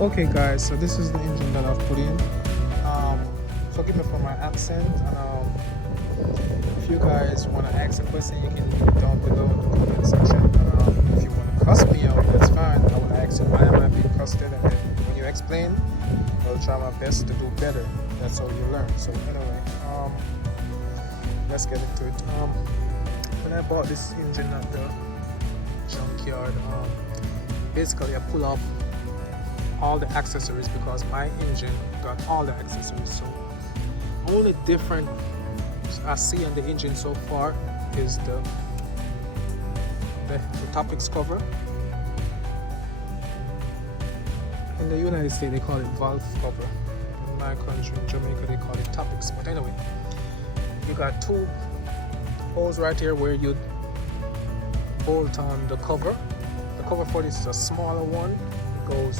Okay guys, so this is the engine that I've put in. Um, Forgive me for my accent. If you guys want to ask a question, you can leave it down below in the comment section. If you want to cuss me out, that's fine. I will ask you why am I being cussed, and then when you explain, I'll try my best to do better. That's how you learn. So anyway, let's get into it. When I bought this engine at the junkyard, basically I pull off all the accessories because my engine got all the accessories. So only different I see on the engine so far is the topics cover. In the United States they call it valve cover. In my country, in Jamaica, they call it topics. But anyway, you got two holes right here where you bolt on the cover. The cover for this is a smaller one. It goes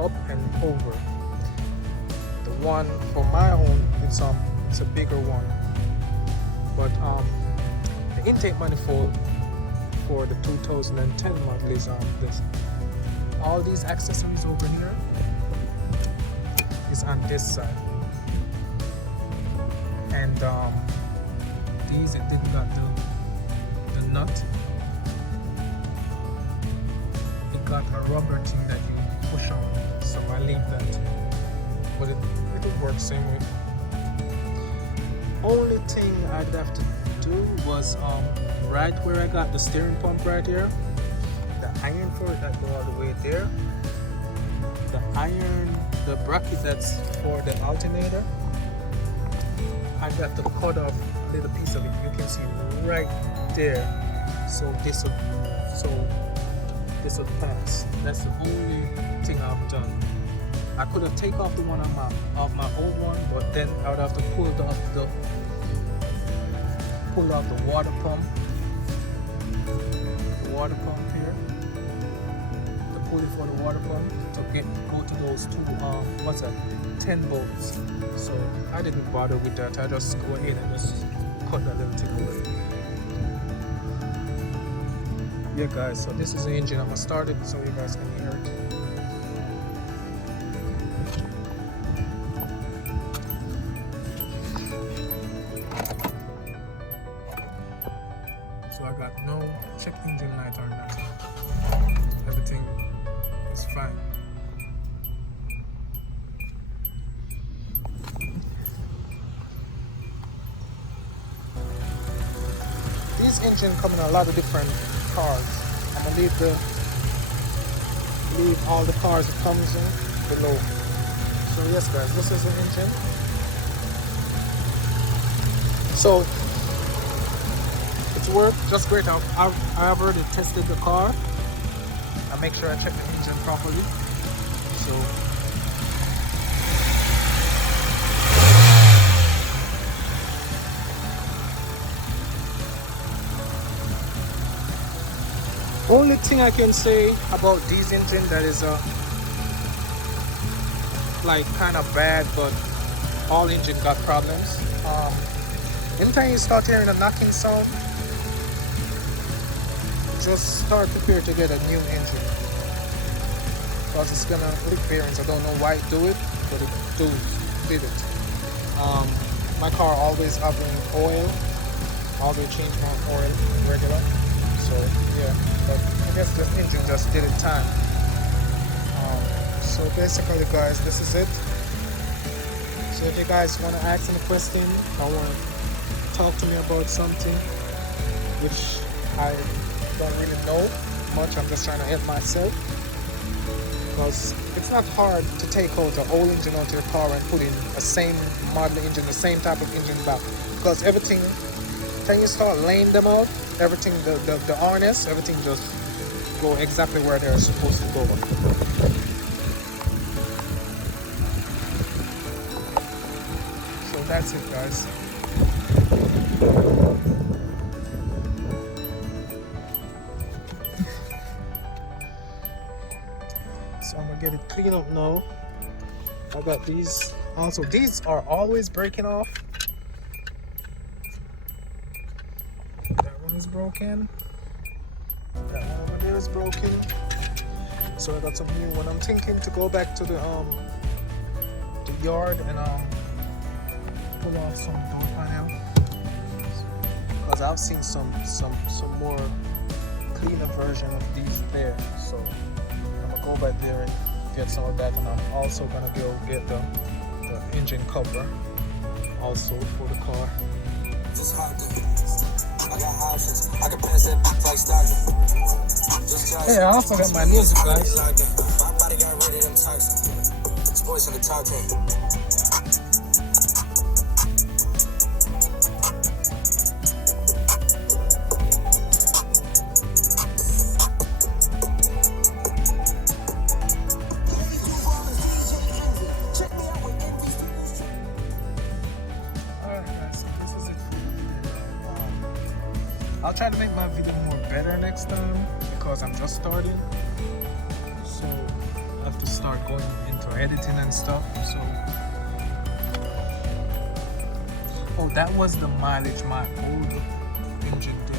up and over. The one for my own, it's a bigger one. But the intake manifold for the 2010 model is this. All these accessories over here is on this side, and these it didn't got the nut. It got a rubber thing that you push on, so I leave that, but it will work same way. Only thing I'd have to do was right where I got the steering pump right here, the iron for it that go all the way there, the bracket that's for the alternator, I got to cut off a little piece of it. You can see right there, so this will pass. That's the only thing I've done. I could have taken off the one of my old one, but then I would have to pull off the water pump here, the pulley for the water pump to go to those two 10 bolts. So I didn't bother with that. I just go ahead and just cut that little thing away. Yeah guys, so this is the engine. I'm gonna start it so you guys can hear it. So I got no check engine light or nothing. Everything is fine. These engines come in a lot of different cars. I'm gonna leave all the cars it comes in below. So yes guys, this is the engine. So it's worked just great. I have already tested the car. I make sure I check the engine properly. So only thing I can say about these engine that is like kind of bad, but all engine got problems. Anytime you start hearing a knocking sound, just start prepare to get a new engine, because it's gonna lick bearings. I don't know why it do it, but it did it. My car always having oil, always change my oil regular. So yeah, but I guess the engine just did it time. So basically guys, this is it. So if you guys want to ask any question or want to talk to me about something which I don't really know much, I'm just trying to help myself, because it's not hard to take out the old engine out of your car and put in the same model engine, the same type of engine back, because everything, when you start laying them out, everything, the harness, everything just go exactly where they're supposed to go. So that's it guys. So I'm gonna get it cleaned up now. I got these also. These are always breaking off. That one is broken. That one over there is broken. So I got some new one. I'm thinking to go back to the yard and pull off some door panel, because I've seen some more cleaner version of these there. So I'm gonna go back there and get some of that, and I'm also gonna go get the engine cover also for the car. Hey, I also got my music, guys. I'll try to make my video more better next time, because I'm just starting. So I have to start going into editing and stuff. So, oh, that was the mileage my old engine did.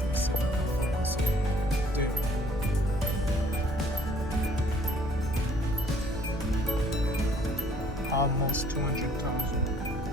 Let's see if I can focus there. Almost 200,000.